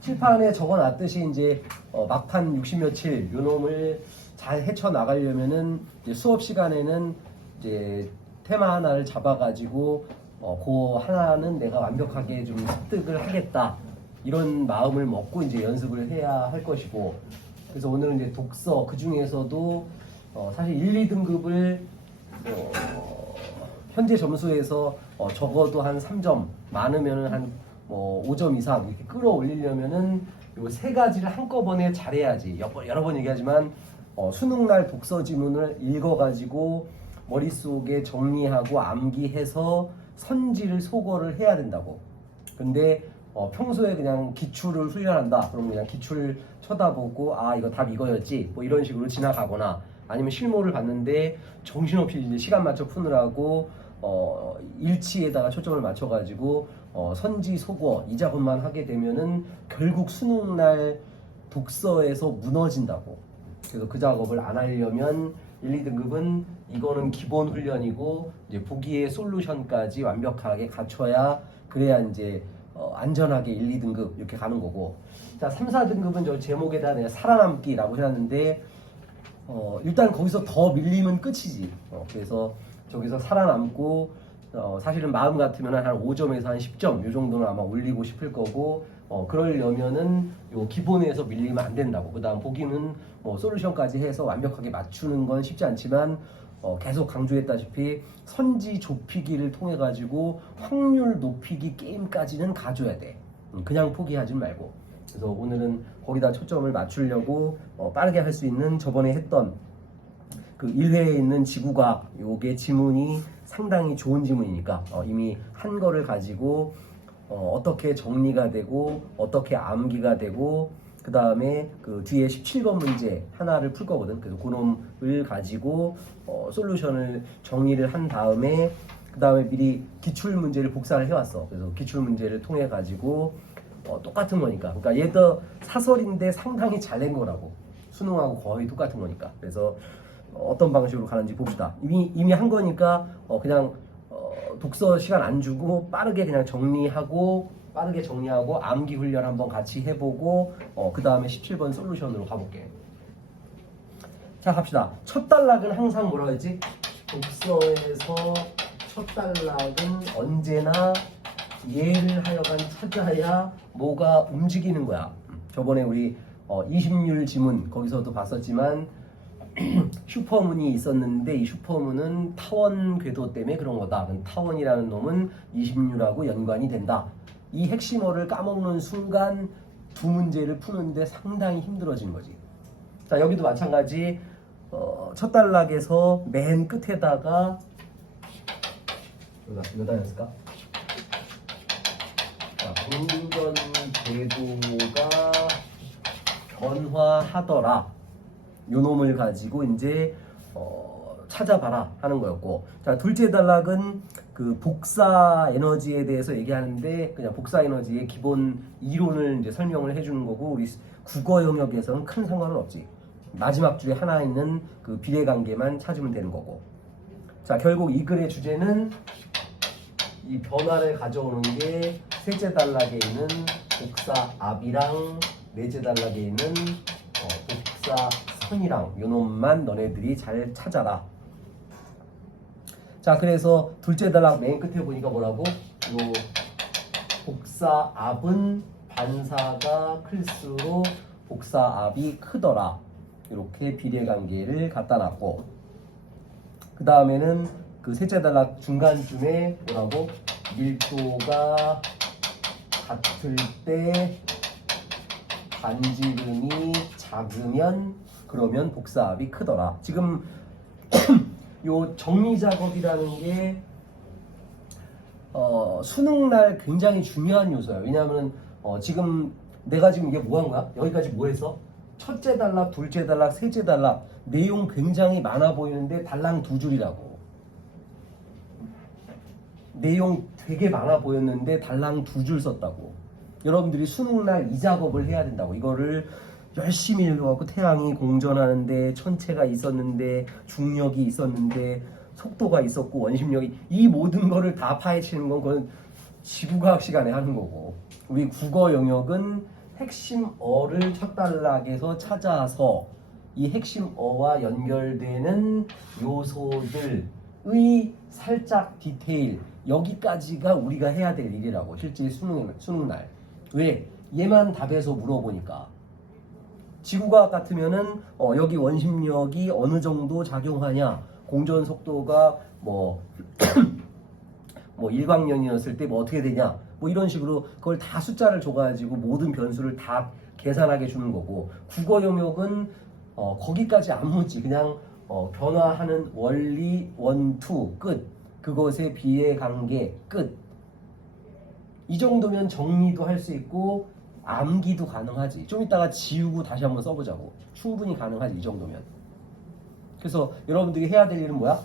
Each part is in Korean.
칠판에 적어놨듯이 이제 막판 60 며칠 요 놈을 잘 헤쳐나가려면은 이제 수업 시간에는 이제 테마 하나를 잡아가지고 그 하나는 내가 완벽하게 좀 습득을 하겠다 이런 마음을 먹고 이제 연습을 해야 할 것이고, 그래서 오늘은 이제 독서 그 중에서도 사실 1, 2등급을 현재 점수에서 적어도 한 3점, 많으면은 한 5점 이상 이렇게 끌어올리려면은 요 세 가지를 한꺼번에 잘해야지. 여러 번 얘기하지만 수능날 독서 지문을 읽어가지고 머릿속에 정리하고 암기해서 선지를 소거를 해야 된다고. 근데 평소에 그냥 기출을 훈련한다. 그럼 그냥 기출 쳐다보고 아 이거 답 이거였지 뭐 이런 식으로 지나가거나, 아니면 실무를 봤는데 정신없이 이제 시간 맞춰 푸느라고 일치에다가 초점을 맞춰가지고 선지 소거 이 작업만 하게 되면은 결국 수능날 독서에서 무너진다고. 그래서 그 작업을 안 하려면 1, 2등급은 이거는 기본 훈련이고 이제 보기의 솔루션까지 완벽하게 갖춰야 그래야 이제 안전하게 1, 2등급 이렇게 가는 거고. 자, 3, 4등급은 저 제목에다 내가 살아남기라고 해놨는데 일단 거기서 더 밀리면 끝이지. 그래서 저기서 살아남고 사실은 마음 같으면 한 5점에서 한 10점 요 정도는 아마 올리고 싶을 거고, 그러려면은 요 기본에서 밀리면 안 된다고. 그 다음 보기는 솔루션까지 해서 완벽하게 맞추는 건 쉽지 않지만 계속 강조했다시피 선지 좁히기를 통해 가지고 확률 높이기 게임까지는 가져야 돼. 그냥 포기하지 말고. 그래서 오늘은 거기다 초점을 맞추려고 빠르게 할 수 있는 저번에 했던 그 1회에 있는 지구과학 요게 지문이 상당히 좋은 지문이니까 이미 한 거를 가지고 어떻게 정리가 되고 어떻게 암기가 되고 그 다음에 그 뒤에 17번 문제 하나를 풀 거거든. 그래서 그놈을 가지고 솔루션을 정리를 한 다음에 그 다음에 미리 기출 문제를 복사를 해왔어. 그래서 기출 문제를 통해 가지고 똑같은 거니까. 그러니까 얘도 사설인데 상당히 잘 낸 거라고. 수능하고 거의 똑같은 거니까. 그래서 어떤 방식으로 가는지 봅시다. 이미 한 거니까 그냥 독서 시간 안 주고 빠르게 그냥 정리하고 암기 훈련 한번 같이 해보고 그 다음에 17번 솔루션으로 가볼게. 자, 갑시다. 첫 단락은 항상 뭐라 했지? 독서에서 첫 단락은 언제나 얘를 하여간 찾아야 뭐가 움직이는 거야. 저번에 우리 20률 지문 거기서도 봤었지만 슈퍼문이 있었는데 이 슈퍼문은 타원 궤도 때문에 그런 거다. 타원이라는 놈은 20률하고 연관이 된다. 이 핵심어를 까먹는 순간 두 문제를 푸는데 상당히 힘들어진 거지. 자, 여기도 마찬가지. 첫 단락에서 맨 끝에다가 몇 단이었을까? 공전 궤도가 변화하더라. 요 놈을 가지고 이제 찾아봐라 하는 거였고, 자, 둘째 단락은 그 복사 에너지에 대해서 얘기하는데 그냥 복사 에너지의 기본 이론을 이제 설명을 해주는 거고, 우리 국어 영역에서는 큰 상관은 없지. 마지막 줄에 하나 있는 그 비례관계만 찾으면 되는 거고. 자, 결국 이 글의 주제는 이 변화를 가져오는 게 셋째 단락에 있는 복사 압이랑 넷째 단락에 있는 복사 선이랑 요 놈만 너네들이 잘 찾아라. 자, 그래서 둘째 단락 맨 끝에 보니까 뭐라고? 요 복사 압은 반사가 클수록 복사 압이 크더라. 이렇게 비례관계를 갖다 놨고, 그 다음에는 그 셋째 단락 중간쯤에 뭐라고? 밀도가 같을 때 반지름이 작으면 그러면 복사압이 크더라. 지금 요 정리 작업이라는 게 수능날 굉장히 중요한 요소야. 왜냐하면 지금 내가 지금 이게 뭐 한 거야? 여기까지 뭐 했어? 첫째 단락, 둘째 단락, 셋째 단락 내용 굉장히 많아 보이는데 달랑 두 줄이라고. 내용 되게 많아 보였는데 달랑 두 줄 썼다고. 여러분들이 수능날 이 작업을 해야 된다고. 이거를 열심히 읽어갖고 태양이 공전하는데 천체가 있었는데 중력이 있었는데 속도가 있었고 원심력이, 이 모든 거를 다 파헤치는 건 그건 지구과학 시간에 하는 거고, 우리 국어 영역은 핵심 어를 첫 단락에서 찾아서 이 핵심 어와 연결되는 요소들의 살짝 디테일, 여기까지가 우리가 해야 될 일이라고. 실제 수능 날. 왜? 얘만 답에서 물어보니까. 지구과학 같으면은 여기 원심력이 어느 정도 작용하냐, 공전 속도가 뭐 일광년이었을 때 뭐 어떻게 되냐, 뭐 이런 식으로 그걸 다 숫자를 줘가지고 모든 변수를 다 계산하게 주는 거고, 국어 영역은 거기까지 안 묻지. 그냥 변화하는 원리, 원투, 끝. 그것의 비례 관계, 끝. 이 정도면 정리도 할 수 있고 암기도 가능하지. 좀 이따가 지우고 다시 한번 써보자고. 충분히 가능하지, 이 정도면. 그래서 여러분들이 해야 될 일은 뭐야?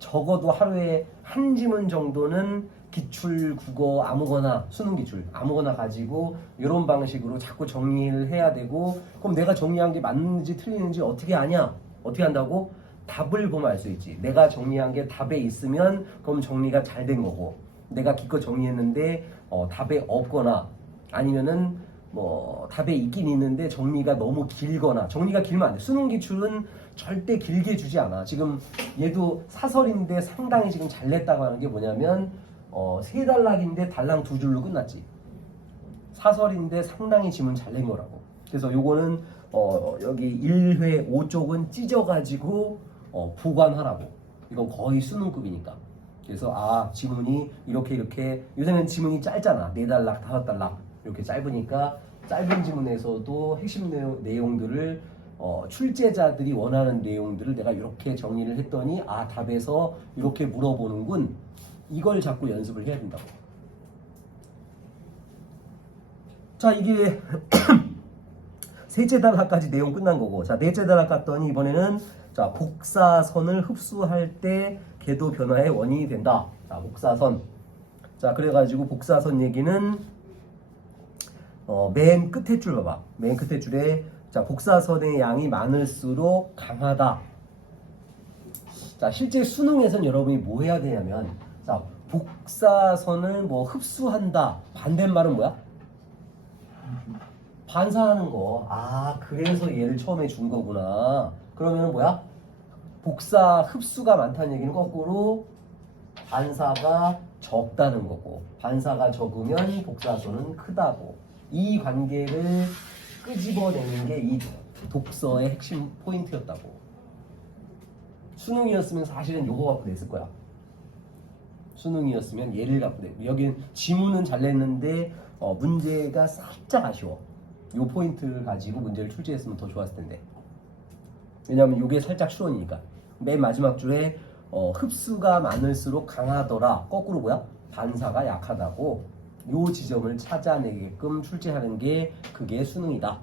적어도 하루에 한 지문 정도는 기출 국어 아무거나, 수능 기출 아무거나 가지고 이런 방식으로 자꾸 정리를 해야 되고, 그럼 내가 정리한 게 맞는지 틀리는지 어떻게 아냐? 어떻게 한다고? 답을 보면 알 수 있지. 내가 정리한 게 답에 있으면 그럼 정리가 잘 된 거고, 내가 기껏 정리했는데 답에 없거나, 아니면은 뭐 답에 있긴 있는데 정리가 너무 길거나. 정리가 길면 안 돼. 수능 기출은 절대 길게 주지 않아. 지금 얘도 사설인데 상당히 지금 잘 냈다고 하는 게 뭐냐면 세 단락인데 단락 두 줄로 끝났지. 사설인데 상당히 지문 잘 낸 거라고. 그래서 요거는 여기 1회 5쪽은 찢어가지고 보관하라고. 이건 거의 수능급이니까. 그래서 지문이 이렇게 요새는 지문이 짧잖아. 4단락 5단락 이렇게 짧으니까 짧은 지문에서도 핵심 내용들을 출제자들이 원하는 내용들을 내가 이렇게 정리를 했더니 답에서 이렇게 물어보는군. 이걸 자꾸 연습을 해야 된다고. 자, 이게 셋째 단락까지 내용 끝난 거고, 자, 넷째 단락 갔더니 이번에는 자, 복사선을 흡수할 때 궤도 변화의 원인이 된다. 자, 복사선. 자, 그래가지고 복사선 얘기는 맨 끝에 줄 봐봐. 맨 끝에 줄에 자, 복사선의 양이 많을수록 강하다. 자, 실제 수능에서는 여러분이 뭐 해야 되냐면, 자, 복사선을 뭐 흡수한다. 반대말은 뭐야? 반사하는 거. 그래서 얘를 처음에 준 거구나. 그러면 뭐야? 복사 흡수가 많다는 얘기는 거꾸로 반사가 적다는 거고, 반사가 적으면 복사선은 크다고. 이 관계를 끄집어내는 게 이 독서의 핵심 포인트였다고. 수능이었으면 사실은 요거 갖고 냈을 거야. 수능이었으면 얘를 갖고 내. 여기는 지문은 잘 냈는데 문제가 살짝 아쉬워. 요 포인트를 가지고 문제를 출제했으면 더 좋았을 텐데. 왜냐하면 요게 살짝 추론이니까. 맨 마지막 줄에 흡수가 많을수록 강하더라. 거꾸로 뭐야? 반사가 약하다고. 요 지점을 찾아내게끔 출제하는 게 그게 수능이다.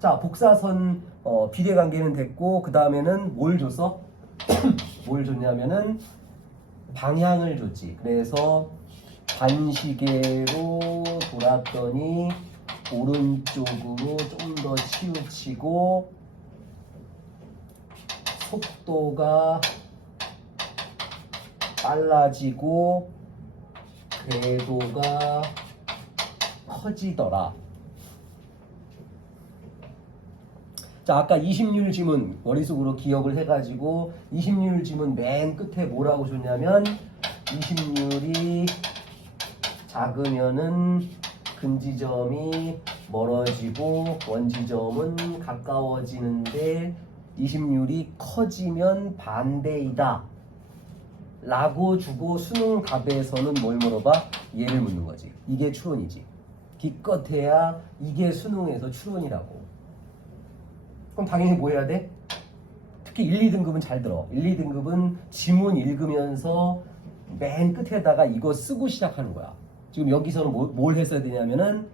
자, 복사선 비례관계는 됐고, 그 다음에는 뭘 줬어? 뭘 줬냐면은 방향을 줬지. 그래서 반시계로 돌았더니 오른쪽으로 좀 더 치우치고 속도가 빨라지고 궤도가 커지더라. 자, 아까 20률 지문 머릿속으로 기억을 해가지고 20률 지문 맨 끝에 뭐라고 줬냐면 20률이 작으면은 근지점이 멀어지고 원지점은 가까워지는데 20률이 커지면 반대이다 라고 주고, 수능 답에서는 뭘 물어봐? 얘를 묻는 거지. 이게 추론이지. 기껏해야 이게 수능에서 추론이라고. 그럼 당연히 뭐 해야 돼? 특히 1, 2등급은 잘 들어. 1, 2등급은 지문 읽으면서 맨 끝에다가 이거 쓰고 시작하는 거야. 지금 여기서는 뭘 했어야 되냐면은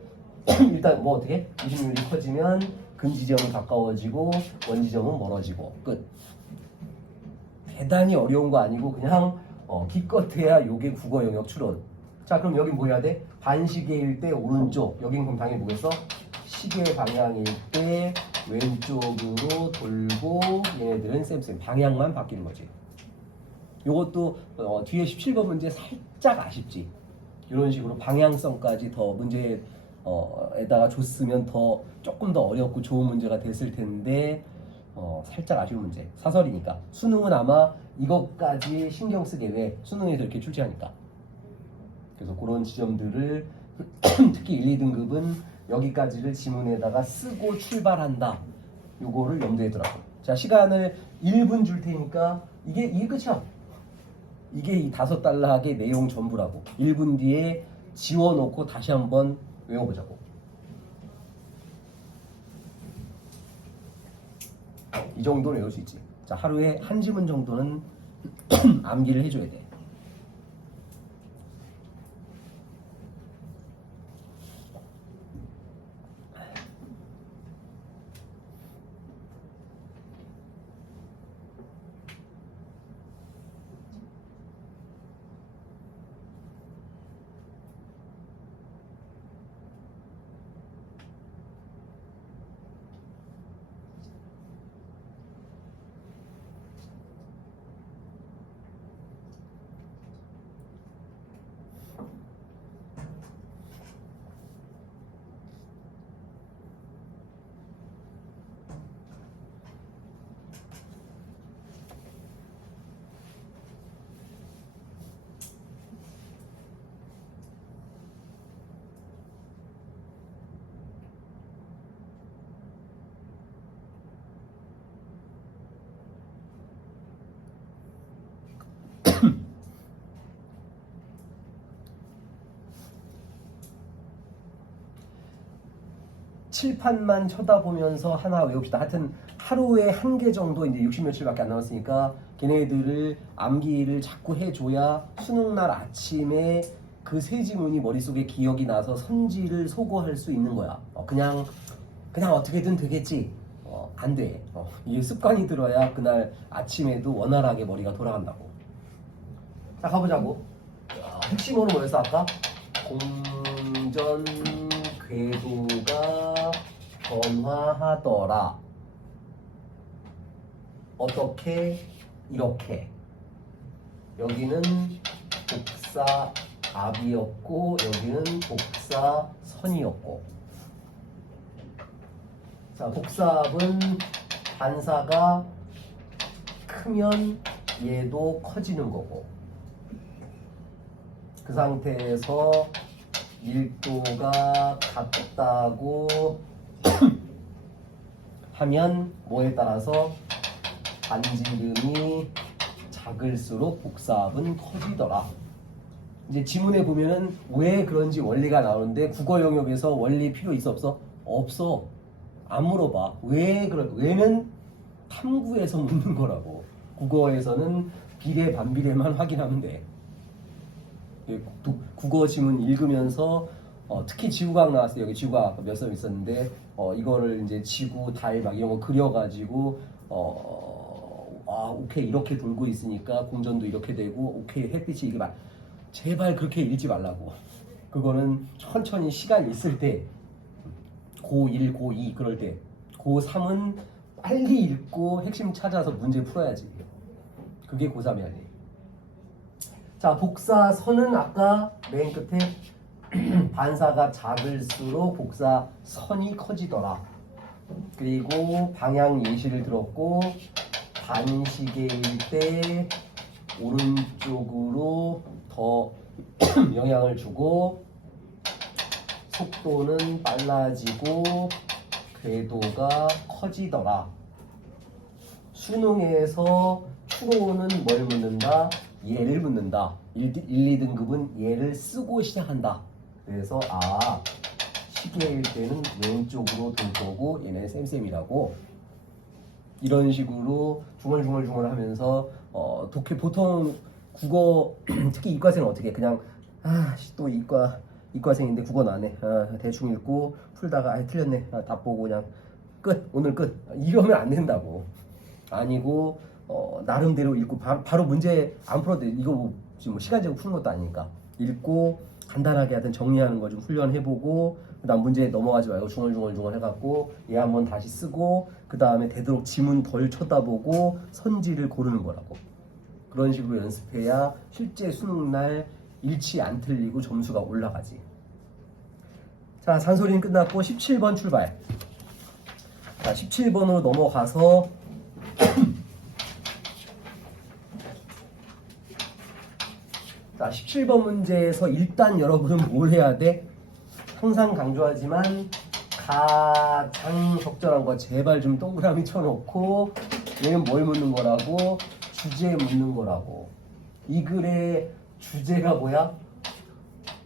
일단 뭐 어떻게? 20률이 커지면 근지점은 가까워지고 원지점은 멀어지고, 끝. 대단히 어려운 거 아니고 그냥 기껏해야 요게 국어 영역 추론. 자, 그럼 여기 뭐 해야 돼? 반시계일 때 오른쪽. 여긴 그럼 당연히 뭐겠어? 시계 방향일 때 왼쪽으로 돌고, 얘네들은 쌤 방향만 바뀌는 거지. 요것도 뒤에 17번 문제 살짝 아쉽지. 이런 식으로 방향성까지 더 문제에다가 줬으면 더 조금 더 어렵고 좋은 문제가 됐을 텐데 살짝 아쉬운 문제. 사설이니까. 수능은 아마 이것까지 신경 쓰게 왜 수능에서 이렇게 출제하니까. 그래서 그런 지점들을 특히 1, 2등급은 여기까지를 지문에다가 쓰고 출발한다. 요거를 염두에 두라고. 자, 시간을 1분 줄 테니까 이게 끝이야. 이게 이 5단락의 내용 전부라고. 1분 뒤에 지워놓고 다시 한번 외워보자고. 이 정도는 외울 수 있지. 자, 하루에 한 지문 정도는 암기를 해줘야 돼. 칠판만 쳐다보면서 하나 외웁시다. 하여튼 하루에 한 개 정도 이제 60며칠밖에 안 남았으니까 걔네들을 암기를 자꾸 해줘야 수능날 아침에 그 세 지문이 머릿속에 기억이 나서 선지를 소거할 수 있는 거야. 그냥 어떻게든 되겠지. 안 돼. 이게 습관이 들어야 그날 아침에도 원활하게 머리가 돌아간다고. 자, 가보자고. 핵심어는 뭐였어 아까? 공전 궤도가 변화하더라. 어떻게? 이렇게. 여기는 복사 압이었고 여기는 복사 선이었고. 자, 복사압은 반사가 크면 얘도 커지는 거고, 그 상태에서 밀도가 같다고 하면 뭐에 따라서 반지름이 작을수록 복사압은 커지더라. 이제 지문에 보면은 왜 그런지 원리가 나오는데 국어 영역에서 원리 필요 있어 없어? 없어. 안 물어봐. 왜는 탐구에서 묻는 거라고. 국어에서는 비례 반비례만 확인하면 돼. 국어 지문 읽으면서 특히 지구과학 나왔어요. 여기 지구과학 몇 점 있었는데 이거를 이제 지구, 달 막 이런 거 그려가지고 오케이 이렇게 돌고 있으니까 공전도 이렇게 되고 오케이 햇빛이 이게 제발 그렇게 읽지 말라고. 그거는 천천히 시간 있을 때 고1, 고2 그럴 때, 고3은 빨리 읽고 핵심 찾아서 문제 풀어야지. 그게 고3이야. 자, 복사선은 아까 맨 끝에 반사가 작을수록 복사선이 커지더라. 그리고 방향 예시를 들었고, 반시계일 때 오른쪽으로 더 영향을 주고 속도는 빨라지고 궤도가 커지더라. 수능에서 추로는 뭘 묻는다? 얘를 묻는다. 1, 2등급은 얘를 쓰고 시작한다. 그래서 시계일 때는 왼쪽으로 돌 거고 얘는 쌤쌤이라고. 이런 식으로 중얼중얼 하면서 독해 보통 국어 특히 이과생은 어떻게 그냥 또 이과생인데 국어 나네. 대충 읽고 풀다가 틀렸네. 다 보고 그냥 끝. 오늘 끝. 이러면 안 된다고. 아니고 나름대로 읽고 바로 문제 안 풀어도 돼. 이거 지금 시간제고 푸는 것도 아니니까 읽고 간단하게 하여튼 정리하는 거 좀 훈련해보고 그다음 문제 넘어가지 말고 중얼중얼 해갖고 얘 한번 다시 쓰고 그 다음에 되도록 지문 덜 쳐다보고 선지를 고르는 거라고. 그런 식으로 연습해야 실제 수능날 일치 안 틀리고 점수가 올라가지. 자, 잔소리는 끝났고 17번 출발. 자, 17번으로 넘어가서 자, 17번 문제에서 일단 여러분은 뭘 해야 돼? 항상 강조하지만 가장 적절한 거 제발 좀 동그라미 쳐놓고, 얘는 뭘 묻는 거라고? 주제 묻는 거라고. 이 글의 주제가 뭐야?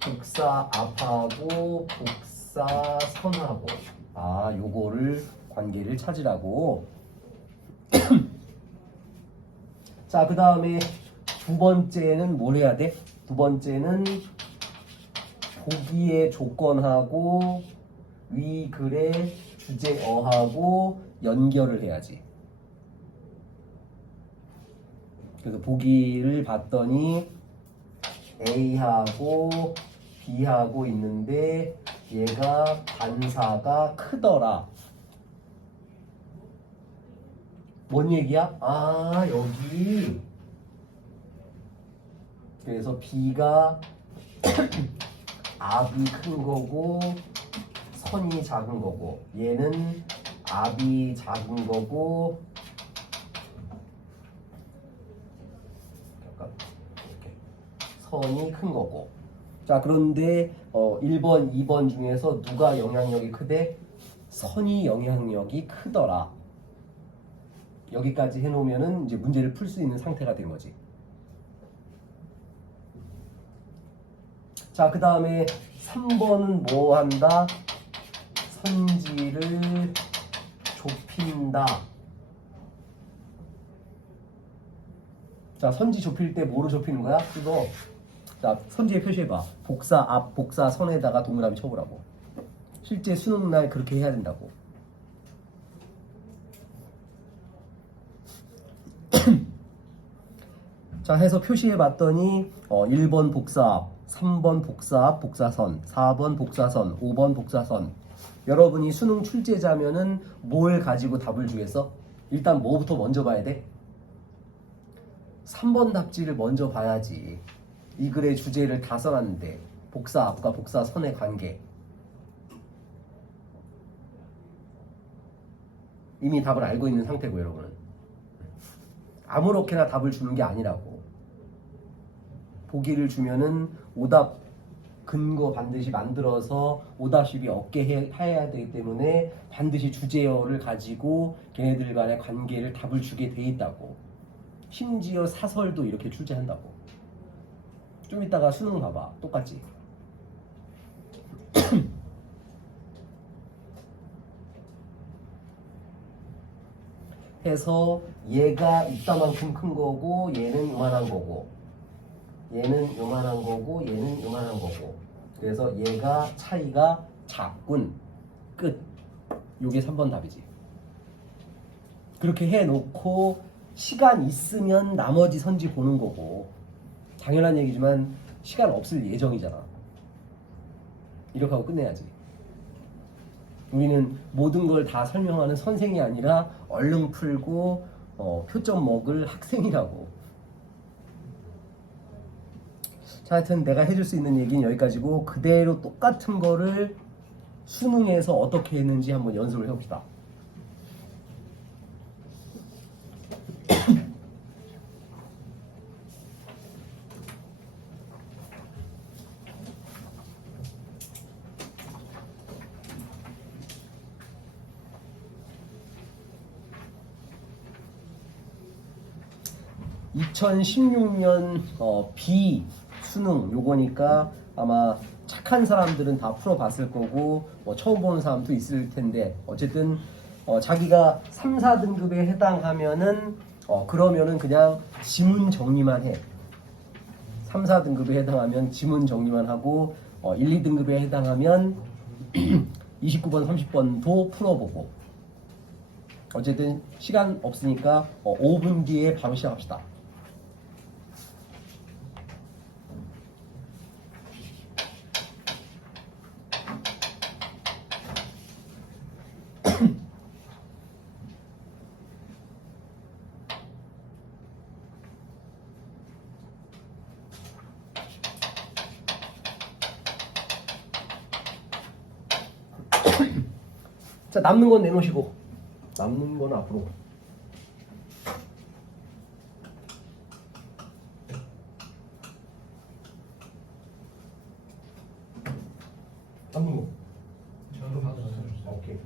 복사 앞하고 복사 선하고. 아, 요거를 관계를 찾으라고. 자, 그 다음에 두 번째는 뭘 해야 돼? 두 번째는 보기의 조건하고 위 글의 주제어하고 연결을 해야지. 그래서 보기를 봤더니 A하고 B하고 있는데 얘가 반사가 크더라. 뭔 얘기야? 아, 여기. 그래서 B가 앞이 큰 거고 선이 작은 거고, 얘는 앞이 작은 거고 이렇게 선이 큰 거고. 자, 그런데 1번, 2번 중에서 누가 영향력이 크대? 선이 영향력이 크더라. 여기까지 해놓으면은 이제 문제를 풀 수 있는 상태가 된 거지. 자, 그 다음에 3번은 뭐 한다? 선지를 좁힌다. 자, 선지 좁힐 때 뭐로 좁히는 거야? 이거. 자, 선지에 표시해봐. 복사 앞, 복사 선에다가 동그라미 쳐보라고. 실제 수능날 그렇게 해야 된다고. 자, 해서 표시해봤더니 1번 복사 앞, 3번 복사 앞, 복사선, 4번 복사선, 5번 복사선. 여러분이 수능 출제자면은 뭘 가지고 답을 주겠어? 일단 뭐부터 먼저 봐야 돼? 3번 답지를 먼저 봐야지. 이 글의 주제를 다 써놨는데 복사 앞과 복사 선의 관계. 이미 답을 알고 있는 상태고, 여러분은. 아무렇게나 답을 주는 게 아니라고. 보기를 주면은 오답 근거 반드시 만들어서 오답식이 없게 해야 되기 때문에 반드시 주제어를 가지고 걔네들 간의 관계를 답을 주게 돼 있다고. 심지어 사설도 이렇게 출제한다고. 좀 이따가 수능 봐봐. 똑같지. 해서 얘가 이따만큼 큰 거고 얘는 요만한 거고 얘는 요만한 거고 얘는 요만한 거고. 그래서 얘가 차이가 작군. 끝. 요게 3번 답이지. 그렇게 해놓고 시간 있으면 나머지 선지 보는 거고. 당연한 얘기지만 시간 없을 예정이잖아. 이렇게 하고 끝내야지. 우리는 모든 걸 다 설명하는 선생이 아니라 얼른 풀고 표점 먹을 학생이라고. 자, 하여튼 내가 해줄 수 있는 얘기는 여기까지고, 그대로 똑같은 거를 수능에서 어떻게 했는지 한번 연습을 해봅시다. (2016년) B 수능 요거니까 아마 착한 사람들은 다 풀어봤을 거고, 처음 보는 사람도 있을 텐데, 어쨌든 자기가 3, 4등급에 해당하면은 그러면은 그냥 지문 정리만 해. 3, 4등급에 해당하면 지문 정리만 하고, 1, 2등급에 해당하면 29번, 30번도 풀어보고. 어쨌든 시간 없으니까 5분 뒤에 바로 시작합시다. 자, 남는 건 내놓으시고 남는 건 앞으로. 남는 거. 저도 받았어요. 오케이.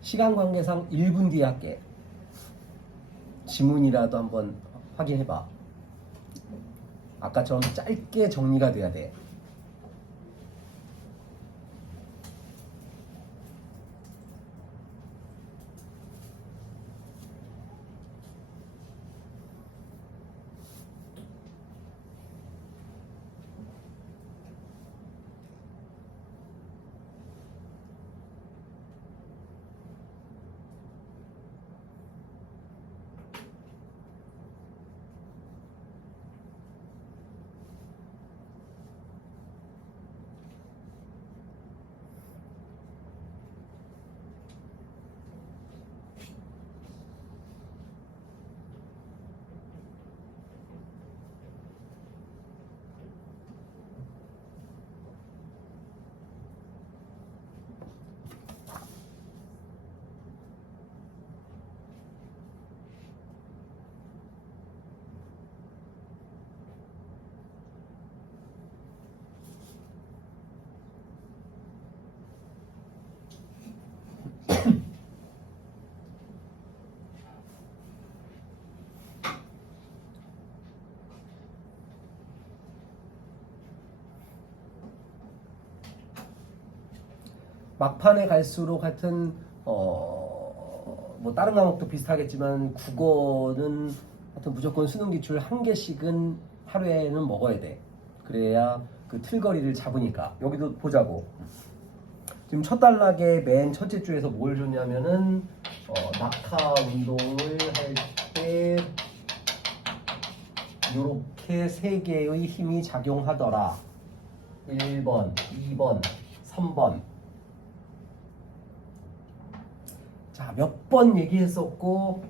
시간 관계상 1분 뒤에 할게. 지문이라도 한번 확인해봐. 아까처럼 짧게 정리가 돼야 돼. 막판에 갈수록 하여튼 뭐 다른 과목도 비슷하겠지만 국어는 하여튼 무조건 수능 기출 한 개씩은 하루에는 먹어야 돼. 그래야 그 틀거리를 잡으니까. 여기도 보자고. 지금 첫 단락의 맨 첫째 줄에서 뭘 줬냐면은 낙하 운동을 할 때 이렇게 세 개의 힘이 작용하더라. 1번, 2번, 3번. 자, 몇 번 얘기했었고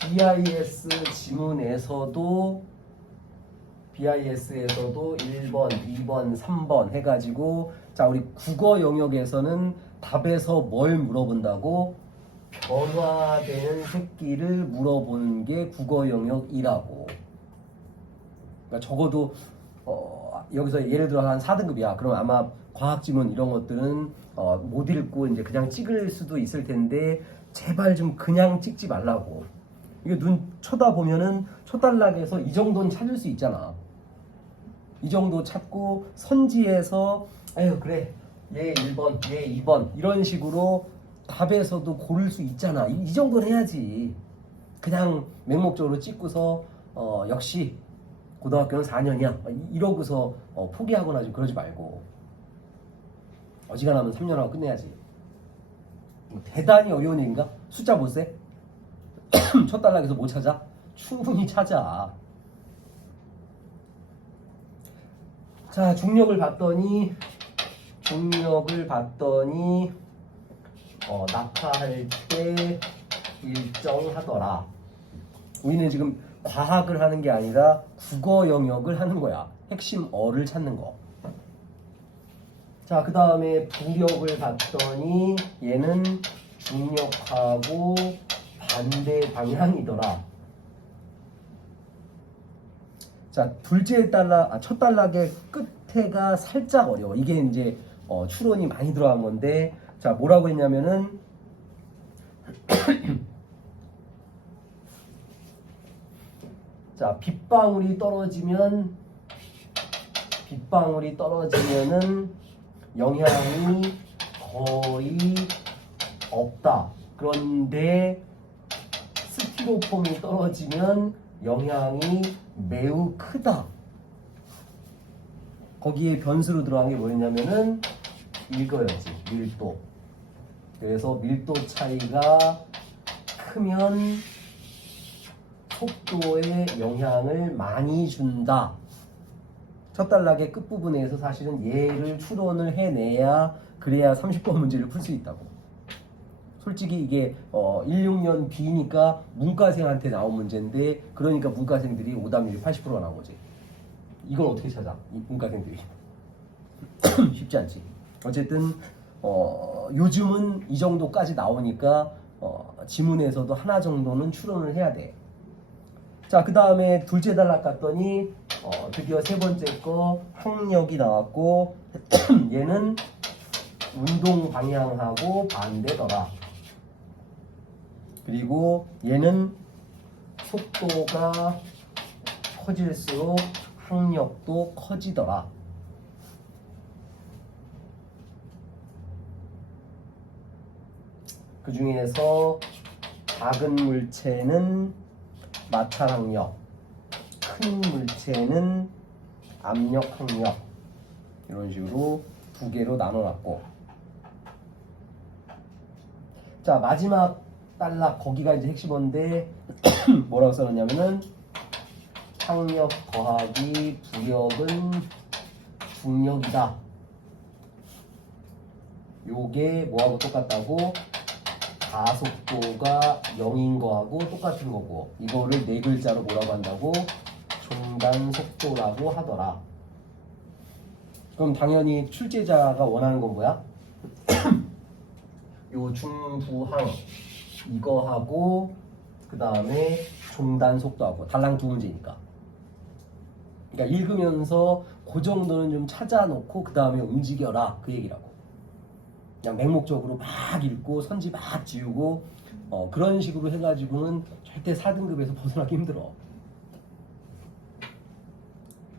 BIS 지문에서도 BIS에서도 1번, 2번, 3번 해가지고 자 우리 국어 영역에서는 답에서 뭘 물어본다고? 변화되는 새끼를 물어보는 게 국어 영역이라고. 그러니까 적어도 여기서 예를 들어 한 4등급이야. 그럼 아마 과학 지문 이런 것들은 못 읽고 이제 그냥 찍을 수도 있을 텐데 제발 좀 그냥 찍지 말라고. 이게 눈 쳐다보면은 초단락에서 이 정도는 찾을 수 있잖아. 이 정도 찾고 선지에서 아유 그래 얘 1번 얘 2번 이런 식으로 답에서도 고를 수 있잖아. 이 정도는 해야지. 그냥 맹목적으로 찍고서 역시 고등학교는 4년이야 이러고서 포기하거나 좀 그러지 말고 어지간하면 3년 하고 끝내야지. 대단히 어려운 얘기인가? 숫자 못 세? 첫 단락에서 못 찾아? 충분히 찾아. 자, 중력을 봤더니 낙하할 때 일정하더라. 우리는 지금 과학을 하는 게 아니라 국어 영역을 하는 거야. 핵심 어를 찾는 거. 자, 그 다음에 부력을 봤더니 얘는 중력하고 반대 방향이더라. 자, 첫 단락의 끝에가 살짝 어려워. 이게 이제 추론이 많이 들어간 건데, 자, 뭐라고 했냐면은 자, 빗방울이 떨어지면은 영향이 거의 없다. 그런데 스티로폼이 떨어지면 영향이 매우 크다. 거기에 변수로 들어간 게 뭐였냐면은 이거였지. 밀도. 그래서 밀도 차이가 크면 속도에 영향을 많이 준다. 첫 단락의 끝부분에서 사실은 얘를 추론을 해내야 그래야 30번 문제를 풀 수 있다고. 솔직히 이게 16년 B니까 문과생한테 나온 문제인데 그러니까 문과생들이 오답률이 80%가 나온 거지. 이걸 어떻게 찾아? 이 문과생들이. 쉽지 않지. 어쨌든 요즘은 이 정도까지 나오니까 지문에서도 하나 정도는 추론을 해야 돼. 자, 그 다음에 둘째 단락 갔더니 드디어 세 번째 거 항력이 나왔고 얘는 운동 방향하고 반대더라. 그리고 얘는 속도가 커질수록 항력도 커지더라. 그 중에서 작은 물체는 마찰항력, 큰 물체는 압력항력 이런 식으로 두 개로 나눠놨고, 자 마지막 단락 거기가 이제 핵심어인데 뭐라고 써놨냐면은 항력 더하기 부력은 중력이다. 요게 뭐하고 똑같다고? 가속도가 0인 거하고 똑같은 거고, 이거를 네 글자로 뭐라고 한다고? 종단 속도라고 하더라. 그럼 당연히 출제자가 원하는 건 뭐야? 요 중부항 이거하고 그 다음에 종단 속도하고 달랑 두 문제니까. 그러니까 읽으면서 그 정도는 좀 찾아놓고 그 다음에 움직여라 그 얘기라고. 그냥 맹목적으로 막 읽고 선지 막 지우고 그런 식으로 해가지고는 절대 4등급에서 벗어나기 힘들어.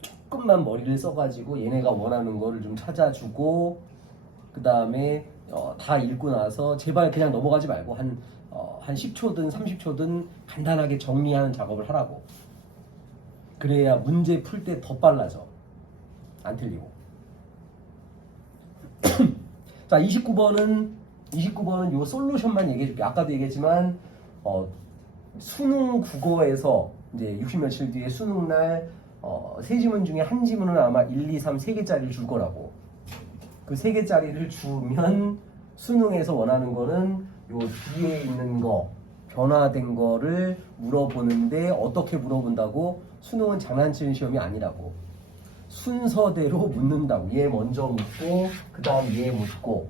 조금만 머리를 써가지고 얘네가 원하는 거를 좀 찾아주고 그 다음에 다 읽고 나서 제발 그냥 넘어가지 말고 한 10초든 30초든 간단하게 정리하는 작업을 하라고. 그래야 문제 풀 때 더 빨라져. 안 틀리고. 자, 29번은 요 솔루션만 얘기해 줄게. 아까도 얘기했지만 수능 국어에서 이제 60며칠 뒤에 수능 날 세 지문 중에 한 지문은 아마 1, 2, 3, 3개짜리를 줄 거라고. 그 3개짜리를 주면 수능에서 원하는 거는 요 뒤에 있는 거 변화된 거를 물어보는데 어떻게 물어본다고? 수능은 장난치는 시험이 아니라고. 순서대로 묻는다고. 얘 먼저 묻고 그 다음 얘 묻고.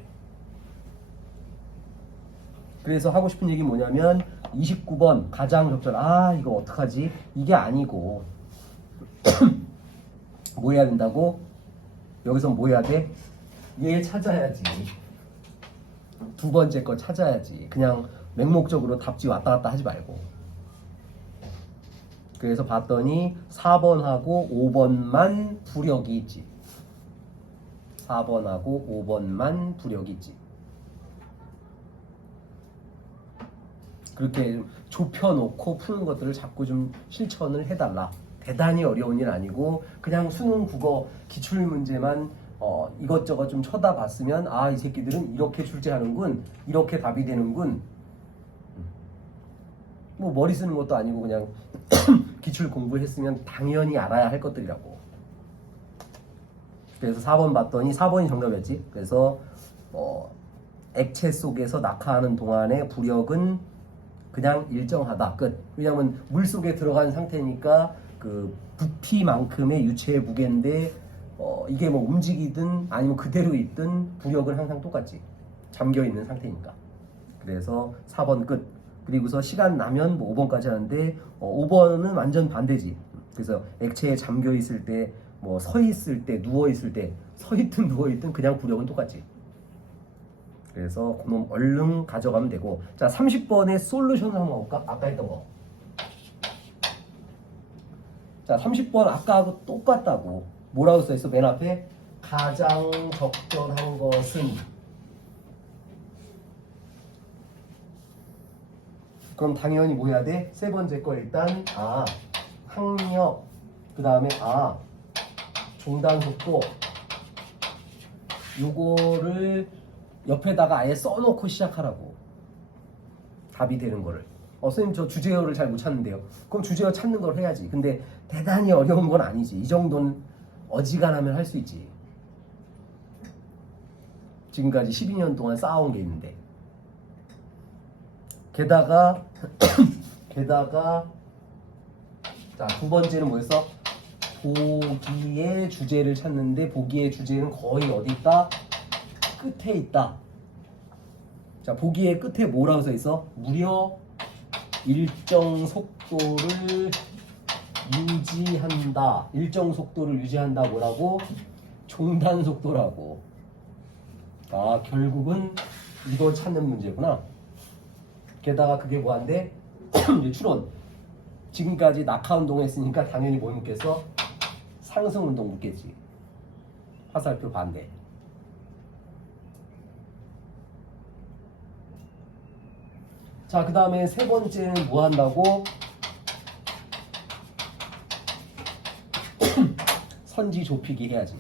그래서 하고 싶은 얘기 뭐냐면 29번 가장 적절. 아 이거 어떡하지? 이게 아니고 뭐 해야 된다고? 여기서 뭐 해야 돼? 얘 찾아야지. 두 번째 거 찾아야지. 그냥 맹목적으로 답지 왔다 갔다 하지 말고. 그래서 봤더니 4번하고 5번만 부력이 있지. 4번하고 5번만 부력이 있지. 그렇게 좀 좁혀놓고 푸는 것들을 자꾸 좀 실천을 해달라. 대단히 어려운 일 아니고 그냥 수능 국어 기출문제만 이것저것 좀 쳐다봤으면 아 이 새끼들은 이렇게 출제하는군, 이렇게 답이 되는군. 뭐 머리 쓰는 것도 아니고 그냥 기출 공부를 했으면 당연히 알아야 할 것들이라고. 그래서 4번 봤더니 4번이 정답이었지. 그래서 액체 속에서 낙하하는 동안의 부력은 그냥 일정하다. 끝. 왜냐하면 물 속에 들어간 상태니까 그 부피만큼의 유체의 무게인데 이게 뭐 움직이든 아니면 그대로 있든 부력은 항상 똑같지. 잠겨 있는 상태니까. 그래서 4번 끝. 그리고서 시간 나면 뭐 5번까지 하는데 5번은 완전 반대지. 그래서 액체에 잠겨 있을 때, 뭐 서 있을 때, 누워 있을 때, 서 있든 누워 있든 그냥 부력은 똑같지. 그래서 그놈 얼른 가져가면 되고. 자, 30번의 솔루션을 한번 볼까? 아까 했던 거. 자, 30번 아까하고 똑같다고. 뭐라고 써있어? 맨 앞에 가장 적절한 것은. 그럼 당연히 뭐 해야 돼? 세 번째 거 일단 항력, 그 다음에 종단 속도. 요거를 옆에다가 아예 써놓고 시작하라고. 답이 되는 거를. 선생님 저 주제어를 잘 못 찾는데요. 그럼 주제어 찾는 걸 해야지. 근데 대단히 어려운 건 아니지. 이 정도는 어지간하면 할 수 있지. 지금까지 12년 동안 쌓아온 게 있는데. 게다가 자, 두 번째는 뭐였어? 보기의 주제를 찾는데 보기의 주제는 거의 어디 있다? 끝에 있다. 자, 보기의 끝에 뭐라고 써 있어? 무려 일정 속도를 유지한다. 일정 속도를 유지한다. 뭐라고? 종단 속도라고. 결국은 이거 찾는 문제구나. 게다가 그게 뭐한데? 이제 추론. 지금까지 낙하 운동 했으니까 당연히 뭘 묻겠어? 상승 운동 묻겠지. 화살표 반대. 자, 그 다음에 세 번째는 뭐 한다고? 선지 좁히기 해야지.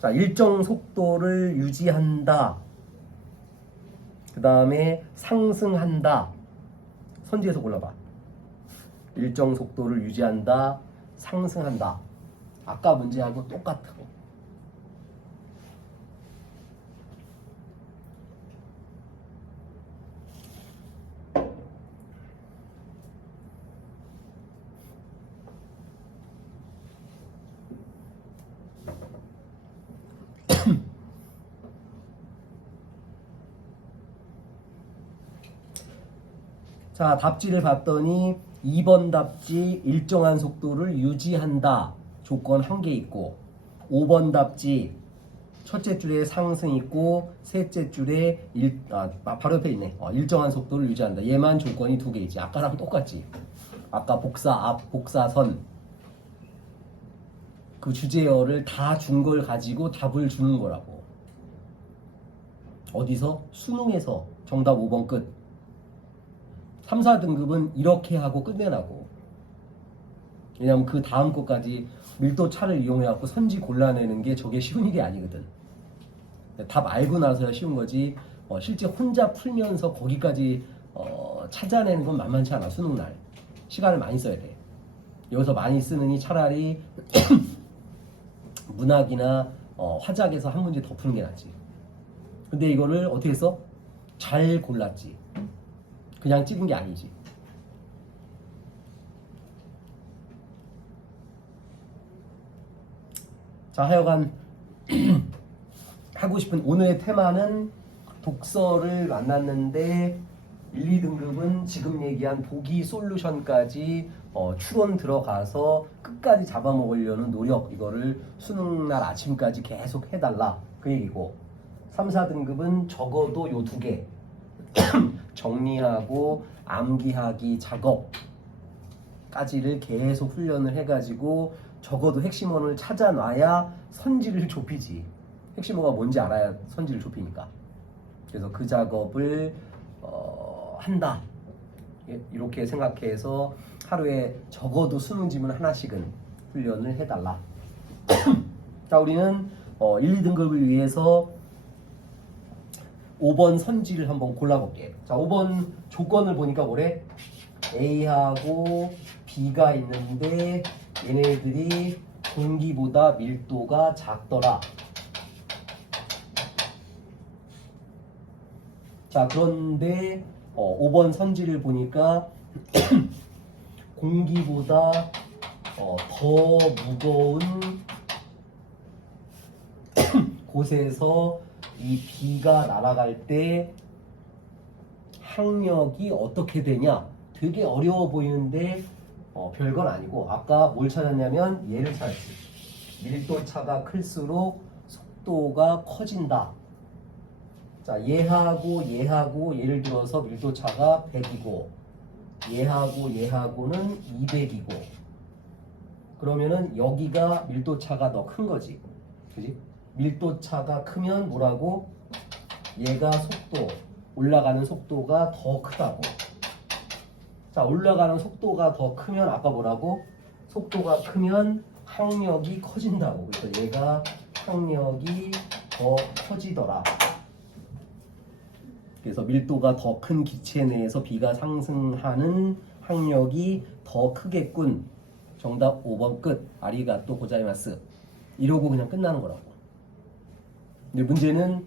자, 일정 속도를 유지한다. 그 다음에 상승한다. 선지에서 골라봐. 일정 속도를 유지한다. 상승한다. 아까 문제하고 똑같고. 자, 답지를 봤더니 2번 답지 일정한 속도를 유지한다. 조건 한 개 있고, 5번 답지 첫째 줄에 상승 있고 셋째 줄에 바로 옆에 있네. 일정한 속도를 유지한다. 얘만 조건이 두 개 있지. 아까랑 똑같지. 아까 복사 앞, 복사선. 그 주제어를 다 준 걸 가지고 답을 주는 거라고. 어디서? 수능에서. 정답 5번 끝. 3, 4등급은 이렇게 하고 끝내라고. 왜냐면 그 다음 것까지 밀도 차를 이용해갖고 선지 골라내는 게 저게 쉬운 일이 아니거든. 답 알고 나서야 쉬운 거지. 실제 혼자 풀면서 거기까지 찾아내는 건 만만치 않아. 수능날 시간을 많이 써야 돼. 여기서 많이 쓰느니 차라리 문학이나 화작에서 한 문제 더 푸는 게 낫지. 근데 이거를 어떻게 했어? 잘 골랐지. 그냥 찍은 게 아니지. 자, 하여간 하고 싶은 오늘의 테마는 독서를 만났는데 1, 2등급은 지금 얘기한 보기 솔루션까지 추론 들어가서 끝까지 잡아먹으려는 노력, 이거를 수능날 아침까지 계속 해달라 그 얘기고, 3, 4등급은 적어도 요 두 개 정리하고 암기하기 작업까지를 계속 훈련을 해가지고 적어도 핵심어를 찾아놔야 선지를 좁히지. 핵심어가 뭔지 알아야 선지를 좁히니까. 그래서 그 작업을 한다. 이렇게 생각해서 하루에 적어도 수능 지문 하나씩은 훈련을 해달라. 자, 우리는 1, 2등급을 위해서 5번 선지를 한번 골라볼게요. 자, 5번 조건을 보니까 뭐래? A하고 B가 있는데 얘네들이 공기보다 밀도가 작더라. 자, 그런데 5번 선지를 보니까 공기보다 더 무거운 곳에서 이 비가 날아갈 때 항력이 어떻게 되냐? 되게 어려워 보이는데 별건 아니고, 아까 뭘 찾았냐면 얘를 찾았지. 밀도차가 클수록 속도가 커진다. 자, 얘하고 예를 들어서 밀도차가 100이고 얘하고는 200이고, 그러면은 여기가 밀도차가 더 큰 거지. 그지? 밀도차가 크면 뭐라고? 얘가 올라가는 속도가 더 크다고. 자, 올라가는 속도가 더 크면 아까 뭐라고? 속도가 크면 항력이 커진다고. 그래서 얘가 항력이 더 커지더라. 그래서 밀도가 더 큰 기체 내에서 비가 상승하는 항력이 더 크겠군. 정답 5번 끝. 아리가또 고자이마스. 이러고 그냥 끝나는 거라고. 근데 문제는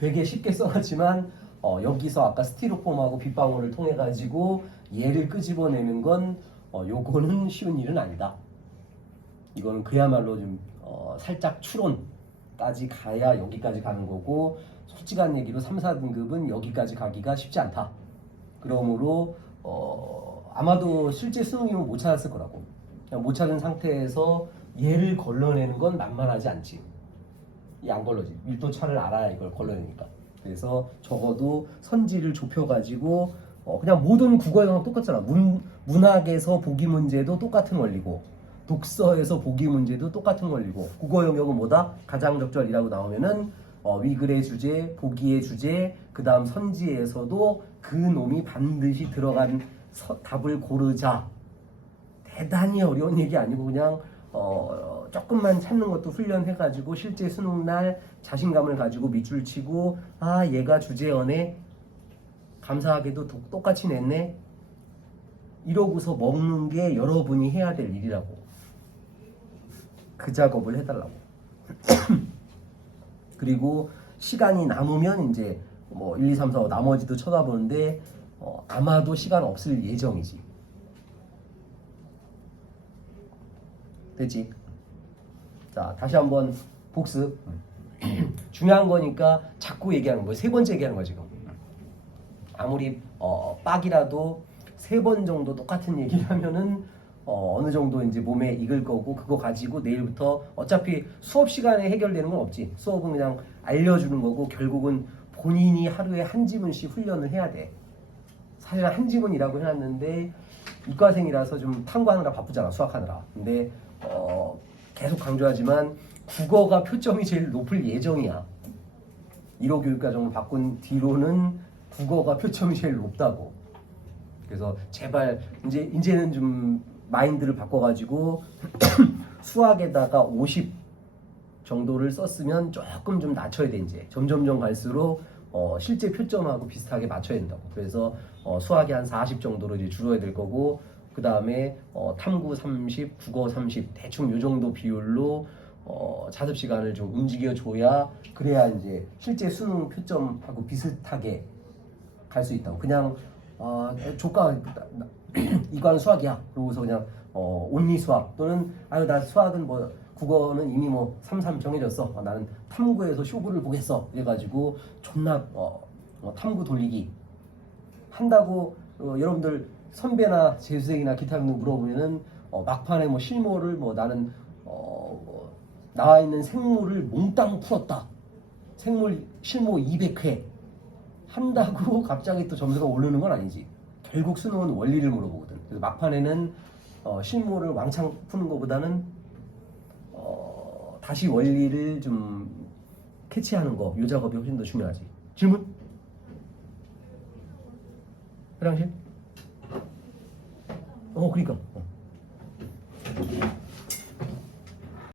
되게 쉽게 써놨지만 여기서 아까 스티로폼하고 빗방울을 통해 가지고 얘를 끄집어내는 건 요거는 쉬운 일은 아니다. 이거는 그야말로 좀 살짝 추론까지 가야 여기까지 가는 거고, 솔직한 얘기로 3, 4등급은 여기까지 가기가 쉽지 않다. 그러므로 아마도 실제 수능이면 못 찾았을 거라고. 그냥 못 찾은 상태에서 얘를 걸러내는 건 만만하지 않지. 이 안 걸러지. 밀도차를 알아야 이걸 걸러내니까. 그래서 적어도 선지를 좁혀가지고 그냥 모든 국어 영역 똑같잖아. 문학에서 보기 문제도 똑같은 원리고, 독서에서 보기 문제도 똑같은 원리고, 국어 영역은 뭐다? 가장적절이라고 나오면은 위글의 주제, 보기의 주제, 그 다음 선지에서도 그 놈이 반드시 들어간 답을 고르자. 대단히 어려운 얘기 아니고 그냥 조금만 찾는 것도 훈련해가지고 실제 수능날 자신감을 가지고 밑줄 치고, 아, 얘가 주제어네, 감사하게도 똑같이 냈네, 이러고서 먹는 게 여러분이 해야 될 일이라고. 그 작업을 해달라고. 그리고 시간이 남으면 이제 1, 2, 3, 4, 5 나머지도 쳐다보는데 아마도 시간 없을 예정이지. 됐지? 자, 다시 한번 복습. 중요한 거니까 자꾸 얘기하는 거야. 세 번째 얘기하는 거야 지금. 아무리 빡이라도 3번 정도 똑같은 얘기를 하면은 어느 정도 이제 몸에 익을 거고, 그거 가지고 내일부터 어차피 수업 시간에 해결되는 건 없지. 수업은 그냥 알려주는 거고, 결국은 본인이 하루에 한 지문씩 훈련을 해야 돼. 사실 한 지문이라고 해놨는데 이과생이라서 좀 탐구하느라 바쁘잖아, 수학하느라. 근데 계속 강조하지만 국어가 표점이 제일 높을 예정이야. 1호 교육과정을 바꾼 뒤로는 국어가 표점이 제일 높다고. 그래서 제발 이제는 좀 마인드를 바꿔가지고 수학에다가 50 정도를 썼으면 조금 좀 낮춰야 돼. 이제 점점점 갈수록 실제 표점하고 비슷하게 맞춰야 된다고. 그래서 수학이 한 40 정도로 이제 줄어야 될 거고, 그 다음에 탐구 30, 국어 30, 대충 요 정도 비율로 자습 시간을 좀 움직여 줘야, 그래야 이제 실제 수능 표점하고 비슷하게 갈 수 있다고. 그냥 조카 이과는 수학이야. 그러고서 그냥 온리 수학 또는 아유 나 수학은 뭐 국어는 이미 뭐 3 정해졌어. 나는 탐구에서 쇼부를 보겠어. 이래가지고 존나 탐구 돌리기 한다고 여러분들 선배나 재수생이나 기타 등등 물어보면은 막판에 뭐 실무를 뭐 나는 나와 있는 생물을 몽땅 풀었다. 생물 실무 200회 한다고 갑자기 또 점수가 오르는 건 아니지. 결국 수능은 원리를 물어보거든. 그래서 막판에는 실무를 왕창 푸는 것보다는 다시 원리를 좀 캐치하는 거, 요 작업이 훨씬 더 중요하지. 질문? 화장실? 그러니까.